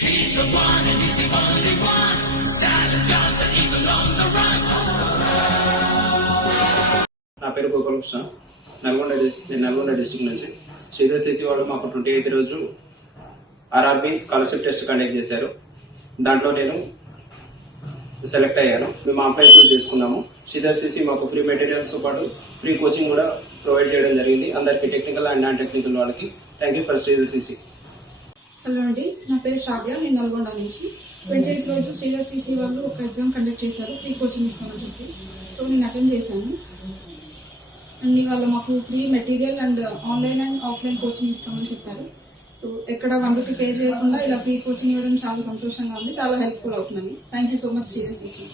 నా పేరు గోపాలకృష్ణ. నల్గొండ డిస్టిక్ నుంచి. శ్రీధర్ సిసి వాళ్ళు మాకు 28 రోజు ఆర్ఆర్బి స్కాలర్షిప్ టెస్ట్ కండక్ట్ చేశారు. దాంట్లో నేను సెలెక్ట్ అయ్యాను. మేము అప్లై చేసుకున్నాము. శ్రీధర్ సిసి మాకు ఫ్రీ మెటీరియల్స్ తో పాటు ఫ్రీ కోచింగ్ కూడా ప్రొవైడ్ చేయడం జరిగింది. అందరికి టెక్నికల్ అండ్ నాన్ టెక్నికల్ వాళ్ళకి. Thank you for Sridhar CC. Hello అండి, నా పేరు శ్రావ్య. నేను నల్గొండ నుంచి. 28 రోజు శ్రీధర్ సిసి వాళ్ళు ఒక ఎగ్జామ్ కండక్ట్ చేశారు, ఫ్రీ కోచింగ్ ఇస్తామని చెప్పి. సో నేను అటెండ్ చేశాను. అన్ని వాళ్ళు మాకు free material and online and offline coaching ఇస్తామని చెప్పారు. సో ఎక్కడ 1 రూపీ పే చేయకుండా ఇలా ఫ్రీ కోచింగ్ ఇవ్వడం చాలా సంతోషంగా ఉంది, చాలా హెల్ప్ఫుల్ అవుతుందండి. Thank you so much Sridhar CC.